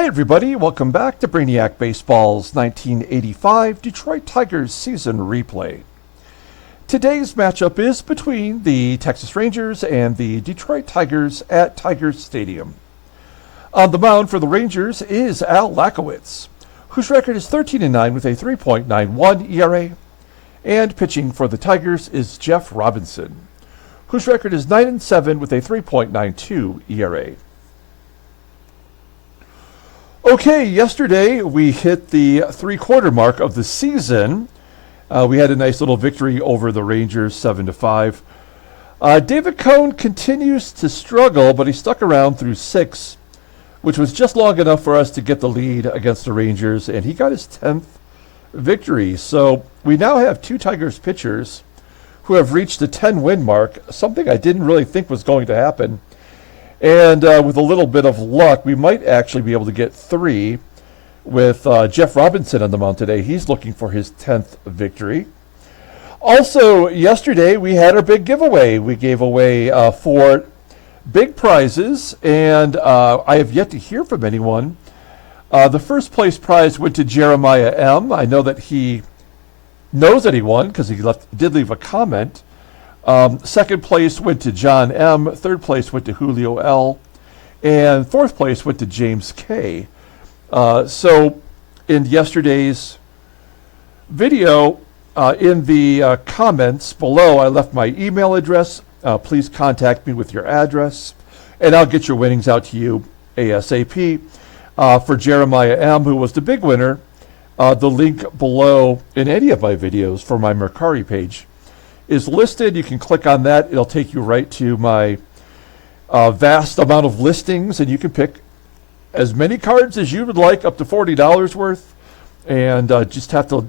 Hey everybody, welcome back to Brainiac Baseball's 1985 Detroit Tigers season replay. Today's matchup is between the Texas Rangers and the Detroit Tigers at Tigers Stadium. On the mound for the Rangers is Al Lachowicz, whose record is 13-9 with a 3.91 ERA, and pitching for the Tigers is Jeff Robinson, whose record is 9-7 with a 3.92 ERA. Okay, yesterday we hit the three-quarter mark of the season. We had a nice little victory over the Rangers, 7-5. David Cone continues to struggle, but he stuck around through 6, which was just long enough for us to get the lead against the Rangers, and he got his 10th victory. So we now have 2 Tigers pitchers who have reached the 10-win mark, something I didn't really think was going to happen. And with a little bit of luck, we might actually be able to get 3 with Jeff Robinson on the mound today. He's looking for his 10th victory. Also, yesterday we had our big giveaway. We gave away 4 big prizes, and I have yet to hear from anyone. The first place prize went to Jeremiah M. I know that he knows that he won because he did leave a comment. Second place went to John M. Third place went to Julio L. And fourth place went to James K. So in yesterday's video, in the comments below, I left my email address. Please contact me with your address, and I'll get your winnings out to you ASAP. For Jeremiah M., who was the big winner, the link below in any of my videos for my Mercari page is listed. You can click on that. It'll take you right to my vast amount of listings, and you can pick as many cards as you would like, up to $40 worth, and just have to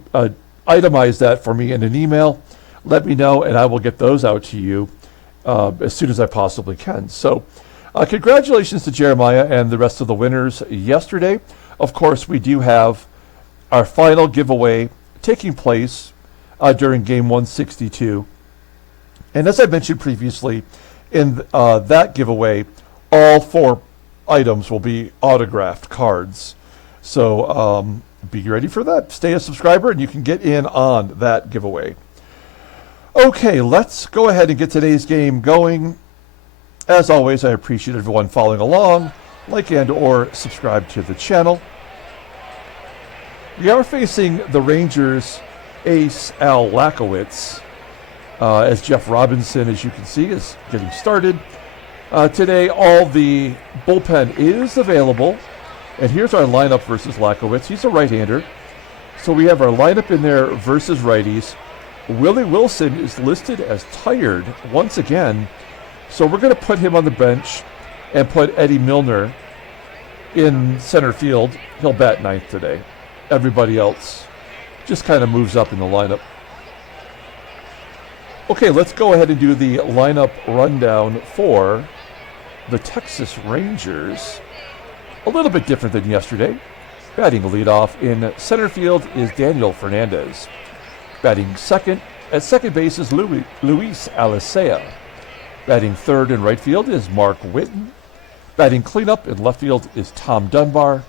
itemize that for me in an email. Let me know, and I will get those out to you as soon as I possibly can. So congratulations to Jeremiah and the rest of the winners yesterday. Of course, we do have our final giveaway taking place during Game 162. And as I mentioned previously, in that giveaway, all 4 items will be autographed cards. So be ready for that. Stay a subscriber and you can get in on that giveaway. Okay, let's go ahead and get today's game going. As always, I appreciate everyone following along. Like and or subscribe to the channel. We are facing the Rangers' ace, Al Lachowicz, as Jeff Robinson, as you can see, is getting started. Today, all the bullpen is available. And here's our lineup versus Lachowicz. He's a right-hander. So we have our lineup in there versus righties. Willie Wilson is listed as tired once again. So we're going to put him on the bench and put Eddie Milner in center field. He'll bat 9th today. Everybody else just kind of moves up in the lineup. Okay, let's go ahead and do the lineup rundown for the Texas Rangers. A little bit different than yesterday. Batting leadoff in center field is Daniel Fernandez. Batting second at second base is Luis Alicea. Batting third in right field is Mark Whitten. Batting cleanup in left field is Tom Dunbar.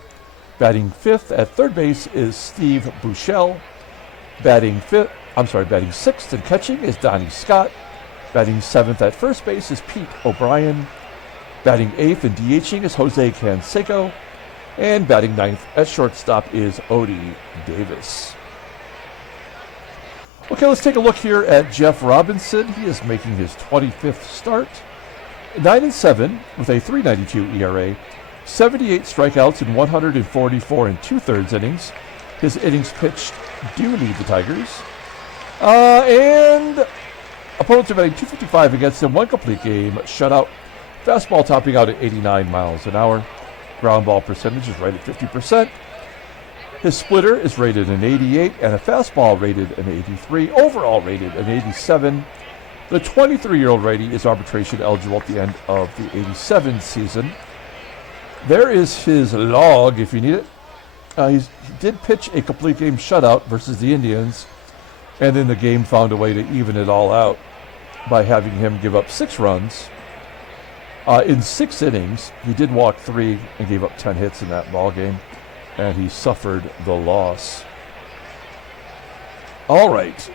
Batting fifth at third base is Steve Buechele. Batting sixth and catching is Donnie Scott. Batting seventh at first base is Pete O'Brien. Batting eighth and DHing is Jose Canseco. And batting ninth at shortstop is Odie Davis. Okay, let's take a look here at Jeff Robinson. He is making his 25th start. 9-7 with a 3.92 ERA. 78 strikeouts in 144 2/3 innings. His innings pitched do lead the Tigers. And opponents are batting .255 against him. 1 complete game shutout. Fastball topping out at 89 miles an hour. Ground ball percentage is right at 50%. His splitter is rated an 88 and a fastball rated an 83. Overall rated an 87. The 23-year-old righty is arbitration eligible at the end of the 87 season. There is his log if you need it. He did pitch a complete game shutout versus the Indians, and then the game found a way to even it all out by having him give up 6 runs In 6 innings, he did walk 3 and gave up 10 hits in that ball game, and he suffered the loss. All right,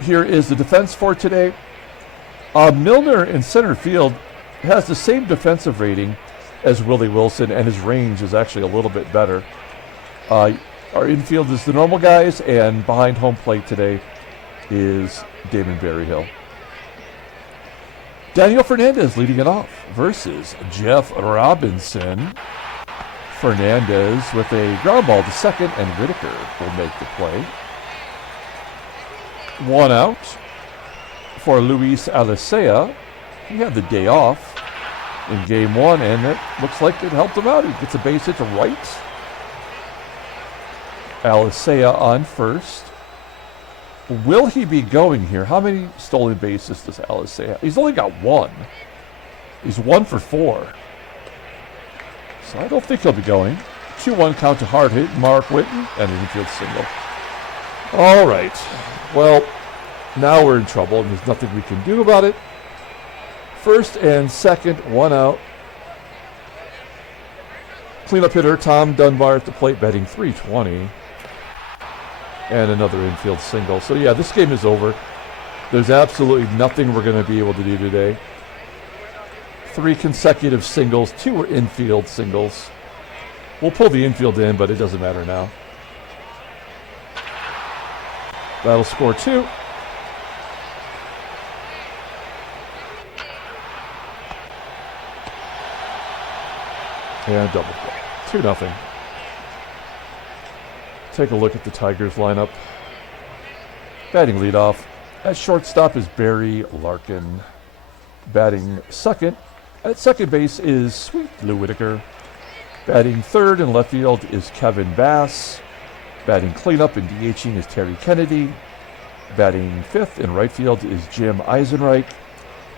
here is the defense for today. Milner in center field has the same defensive rating as Willie Wilson, and his range is actually a little bit better. Our infield is the normal guys, and behind home plate today is Damon Berryhill. Daniel Fernandez leading it off versus Jeff Robinson. Fernandez with a ground ball to second, and Whitaker will make the play. 1 out for Luis Alicea. He had the day off in game 1, and it looks like it helped him out. He gets a base hit to right. Alicea on first. Will he be going here? How many stolen bases does Alicea have? He's only got 1. He's 1 for 4. So I don't think he'll be going. 2-1 count to hard hit, Mark Whitten, and an infield single. All right. Well, now we're in trouble, and there's nothing we can do about it. First and second, 1 out. Cleanup hitter Tom Dunbar at the plate, batting .320. And another infield single. So yeah, this game is over. There's absolutely nothing we're going to be able to do today. 3 consecutive singles, 2 were infield singles. We'll pull the infield in, but it doesn't matter now. That'll score 2. And double play. 2-0. Take a look at the Tigers lineup. Batting leadoff. At shortstop is Barry Larkin. Batting second. At second base is Sweet Lou Whitaker. Batting third in left field is Kevin Bass. Batting cleanup and DHing is Terry Kennedy. Batting fifth in right field is Jim Eisenreich.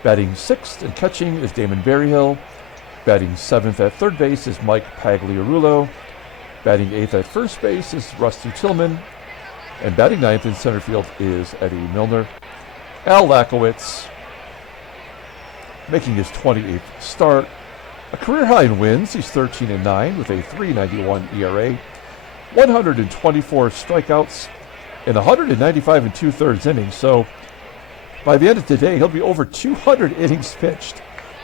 Batting sixth and catching is Damon Berryhill. Batting seventh at third base is Mike Pagliarulo. Batting eighth at first base is Rusty Tillman. And batting ninth in center field is Eddie Milner. Al Lachowicz, making his 28th start. A career high in wins. He's 13-9 with a .391 ERA, 124 strikeouts, and 195 2/3 innings. So by the end of today, he'll be over 200 innings pitched,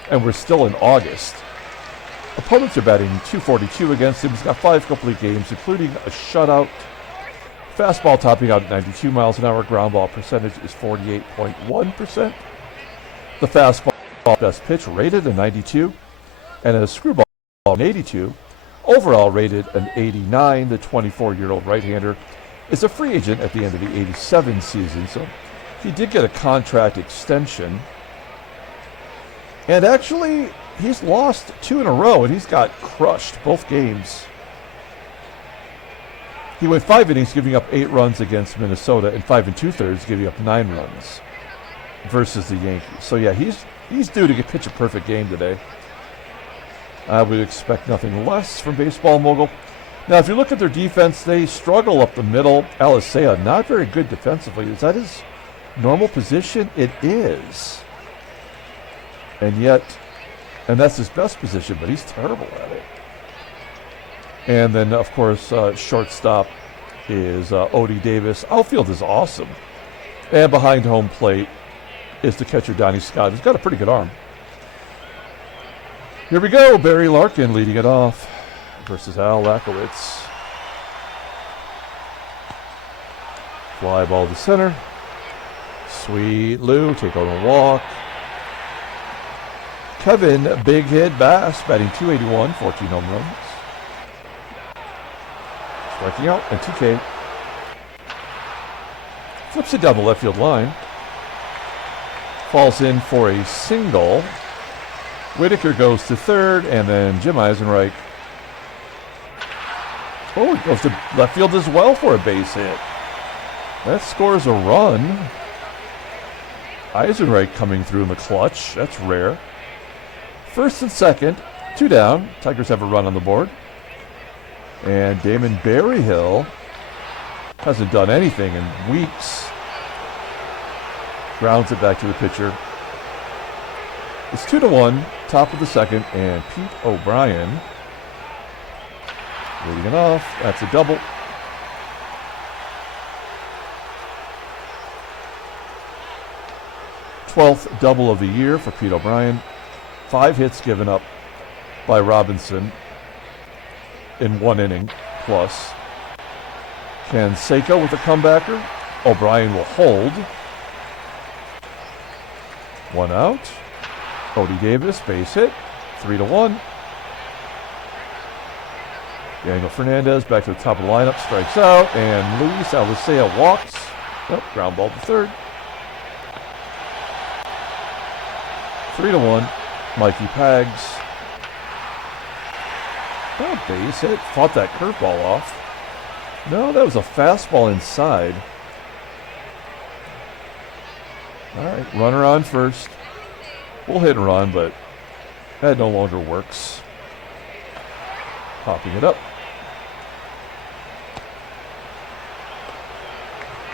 and we're still in August. Opponents are batting .242 against him. He's got 5 complete games, including a shutout. Fastball topping out at 92 miles an hour. Ground ball percentage is 48.1%. The fastball best pitch rated a 92, and a screwball an 82. Overall rated an 89. The 24-year-old right-hander is a free agent at the end of the 87 season, so he did get a contract extension. And actually, he's lost 2 in a row, and he's got crushed both games. He went 5 innings, giving up 8 runs against Minnesota, and 5 2/3, giving up 9 runs versus the Yankees. So yeah, he's due to pitch a perfect game today. I would expect nothing less from Baseball Mogul. Now, if you look at their defense, they struggle up the middle. Alicea, not very good defensively. Is that his normal position? It is. And that's his best position, but he's terrible at it. And then, of course, shortstop is Odie Davis. Outfield is awesome. And behind home plate is the catcher, Donnie Scott, who's got a pretty good arm. Here we go. Barry Larkin leading it off versus Al Lachowicz. Fly ball to center. Sweet Lou, take on a walk. Kevin Big Hit Bass, batting .281, 14 home runs. Striking out, and TK. Flips it down the left field line. Falls in for a single. Whitaker goes to third, and then Jim Eisenreich. Oh, he goes to left field as well for a base hit. That scores a run. Eisenreich coming through in the clutch. That's rare. First and second, 2 down. Tigers have a run on the board. And Damon Berryhill hasn't done anything in weeks. Grounds it back to the pitcher. It's 2-1. top of the second, and Pete O'Brien leading it off. That's a double. Twelfth double of the year for Pete O'Brien. 5 hits given up by Robinson in 1 inning plus. CANSECO with a comebacker. O'Brien will hold. 1 out. Odie Davis, base hit. 3-1. Daniel Fernandez back to the top of the lineup, strikes out, and Luis ALICEA walks. Nope, ground ball to third. 3-1. Mikey Pags. Oh, base hit. Fought that curveball off. No, that was a fastball inside. All right, runner on first. We'll hit and run, but that no longer works. Popping it up.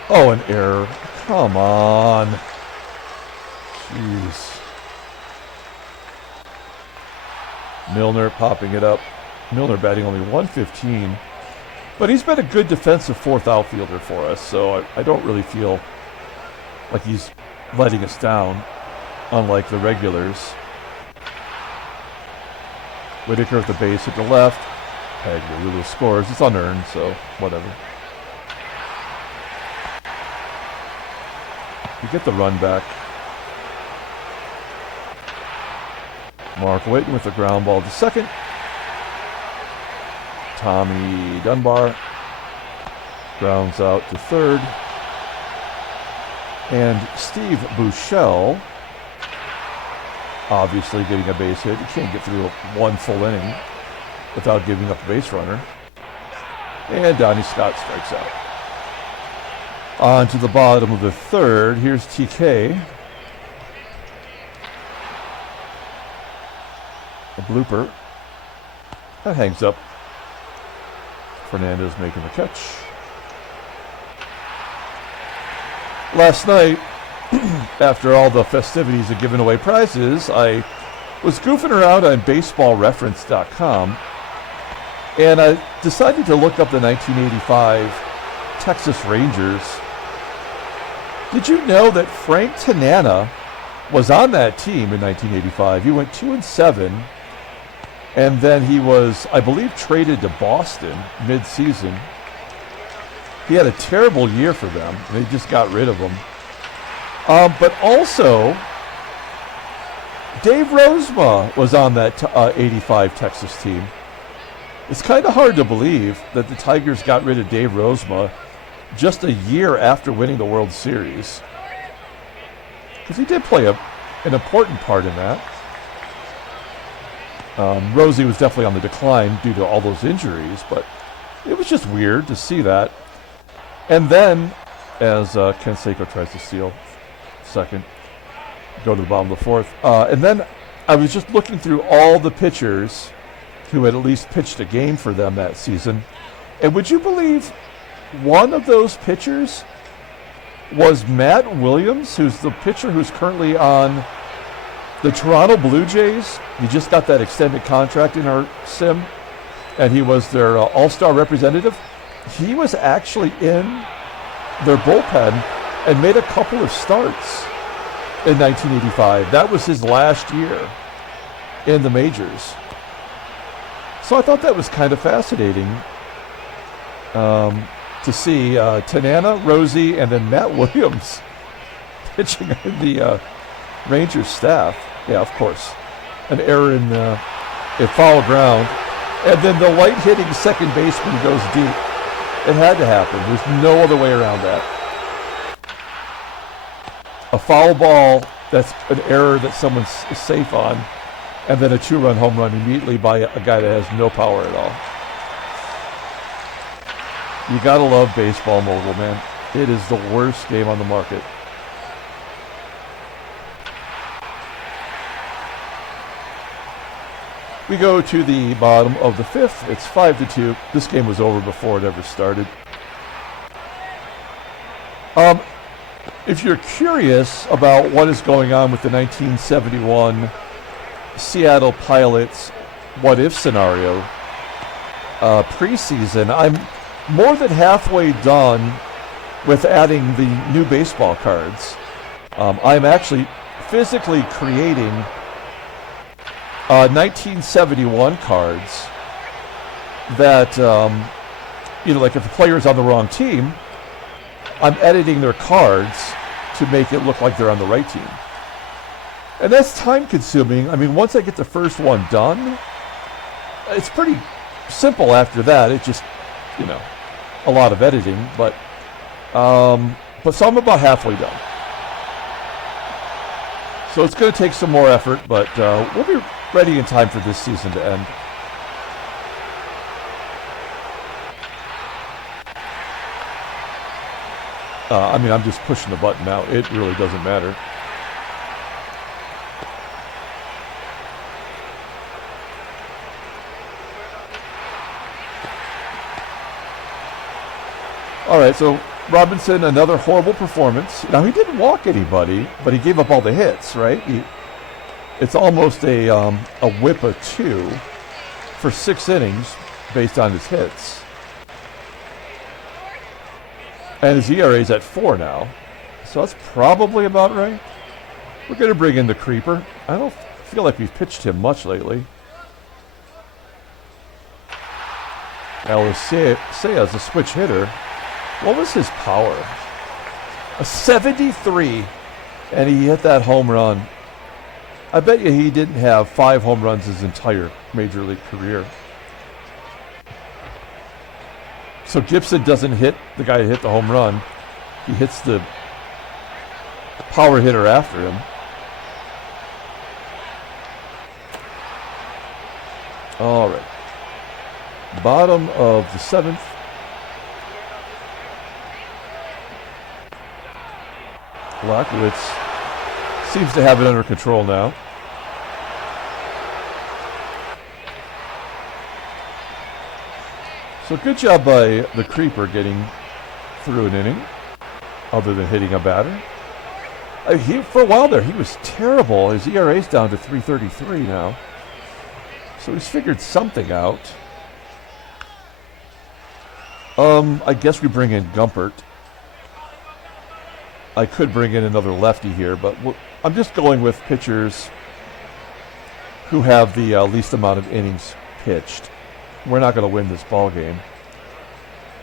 Oh, an error. Come on. Jeez. Milner popping it up. Milner batting only 115. But he's been a good defensive fourth outfielder for us, so I don't really feel like he's letting us down, unlike the regulars. Whitaker at the base at the left. Pagliarulo scores. It's unearned, so whatever. You get the run back. Mark Whiten with the ground ball to second. Tommy Dunbar grounds out to third. And Steve Buechele, obviously getting a base hit. You can't get through 1 full inning without giving up a base runner. And Donnie Scott strikes out. On to the bottom of the third. Here's TK. A blooper. That hangs up. Fernandez making the catch. Last night, after all the festivities of giving away prizes, I was goofing around on baseballreference.com, and I decided to look up the 1985 Texas Rangers. Did you know that Frank Tanana was on that team in 1985? He went 2-7, and then he was, I believe, traded to Boston mid-season. He had a terrible year for them, and they just got rid of him. But also, Dave Rozema was on that 85 Texas team. It's kind of hard to believe that the Tigers got rid of Dave Rozema just a year after winning the World Series. Because he did play an important part in that. Rosie was definitely on the decline due to all those injuries, but it was just weird to see that. And then, as CANSECO tries to steal second, go to the bottom of the fourth. And then I was just looking through all the pitchers who had at least pitched a game for them that season. And would you believe one of those pitchers was Matt Williams, who's the pitcher who's currently on the Toronto Blue Jays. He just got that extended contract in our sim, and he was their all-star representative. He was actually in their bullpen and made a couple of starts in 1985. That was his last year in the majors. So I thought that was kind of fascinating to see Tanana, Rosie, and then Matt Williams pitching in the Rangers staff. Yeah, of course. An error in foul ground. And then the light-hitting second baseman goes deep. It had to happen. There's no other way around that. A foul ball, that's an error that someone's safe on, and then a 2-run home run immediately by a guy that has no power at all. You gotta love baseball mogul, man. It is the worst game on the market. We go to the bottom of the fifth. It's 5-2. This game was over before it ever started. If you're curious about what is going on with the 1971 Seattle Pilots what if scenario preseason, I'm more than halfway done with adding the new baseball cards. I'm actually physically creating 1971 cards that, like if a player is on the wrong team, I'm editing their cards to make it look like they're on the right team. And that's time consuming. I mean, once I get the first one done, it's pretty simple after that. It's just, a lot of editing, but so I'm about halfway done. So it's going to take some more effort, but we'll be ready in time for this season to end. I'm just pushing the button now. It really doesn't matter. All right, so Robinson, another horrible performance. Now, he didn't walk anybody, but he gave up all the hits, right? It's almost a whip of 2 for 6 innings based on his hits. And his ERA is at 4 now, so that's probably about right. We're going to bring in the creeper. I don't feel like we've pitched him much lately. ALICEA is a switch hitter. What was his power? A 73, and he hit that home run. I bet you he didn't have 5 home runs his entire major league career. So Gibson doesn't hit the guy who hit the home run. He hits the power hitter after him. All right. Bottom of the 7th. Lachowicz seems to have it under control now. So good job by the creeper getting through an inning, other than hitting a batter. For a while there, he was terrible. His ERA's down to 3.33 now. So he's figured something out. I guess we bring in Gumpert. I could bring in another lefty here, but I'm just going with pitchers who have the least amount of innings pitched. We're not going to win this ball game,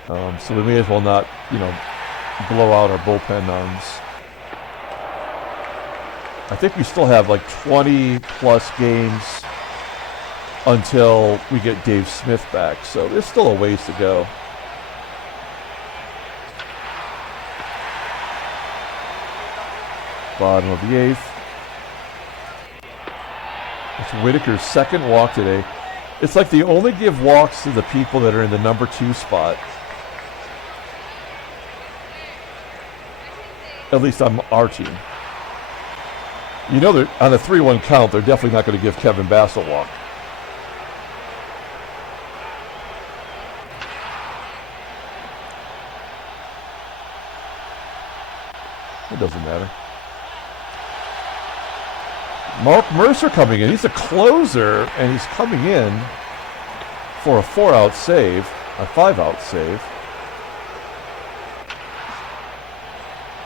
so we may as well not, blow out our bullpen arms. I think we still have like 20 plus games until we get Dave Smith back, so there's still a ways to go. Bottom of the 8th. It's Whitaker's second walk today. It's like they only give walks to the people that are in the number 2 spot. At least on our team. They're on a 3-1 count, they're definitely not going to give Kevin Bass a walk. It doesn't matter. Mark Mercer coming in. He's a closer, and he's coming in for a 4-out save, a 5-out save.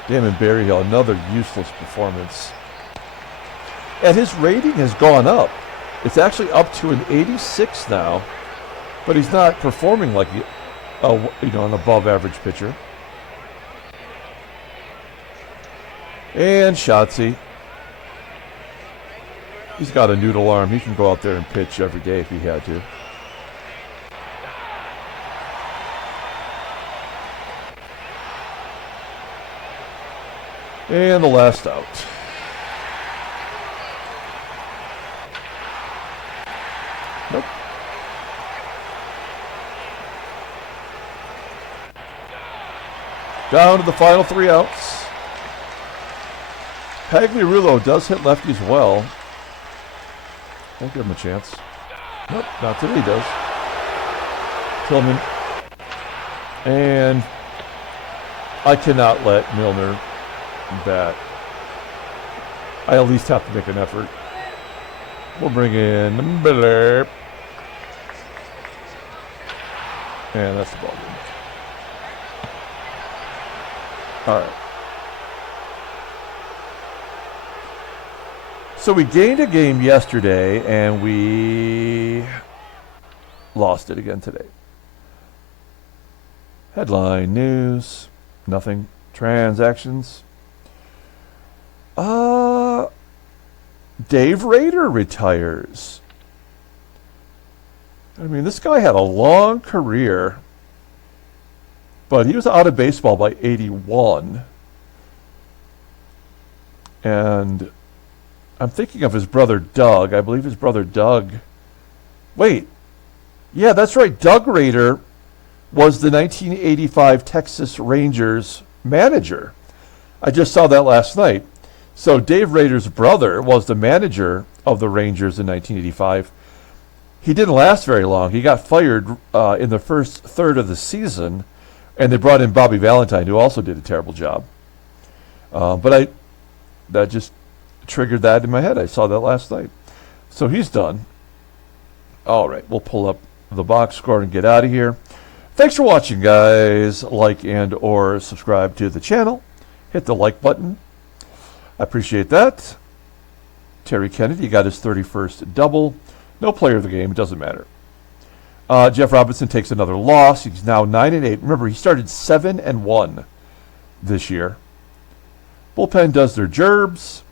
Damon Berryhill, another useless performance. And his rating has gone up. It's actually up to an 86 now, but he's not performing like an above-average pitcher. And Shotzi. He's got a noodle arm. He can go out there and pitch every day if he had to. And the last out. Nope. Down to the final 3 outs. Pagliarulo does hit lefties well. We'll give him a chance. Nope, not today he does. Tillman. And I cannot let Milner bat. I at least have to make an effort. We'll bring in Miller. And that's the ball game. All right. So we gained a game yesterday, and we lost it again today. Headline news. Nothing. Transactions. Dave Rader retires. I mean, this guy had a long career, but he was out of baseball by 81. And I'm thinking of his brother Doug. I believe his brother Doug. Wait. Yeah, that's right. Doug Rader was the 1985 Texas Rangers manager. I just saw that last night. So Dave Rader's brother was the manager of the Rangers in 1985. He didn't last very long. He got fired in the first third of the season, and they brought in Bobby Valentine, who also did a terrible job. But that just triggered that in my head. I saw that last night. So he's done. All right, we'll pull up the box score and get out of here. Thanks for watching, guys. Like and or subscribe to the channel. Hit the like button. I appreciate that. Terry Kennedy got his 31st double. No player of the game. It doesn't matter. Jeff Robinson takes another loss. He's now 9-8. Remember, he started 7-1 this year. Bullpen does their gerbs.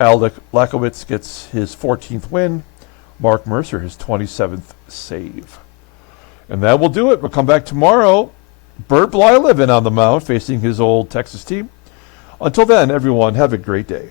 Lachowicz gets his 14th win. Mark Mercer his 27th save. And that will do it. We'll come back tomorrow. Bert Blyleven on the mound facing his old Texas team. Until then, everyone, have a great day.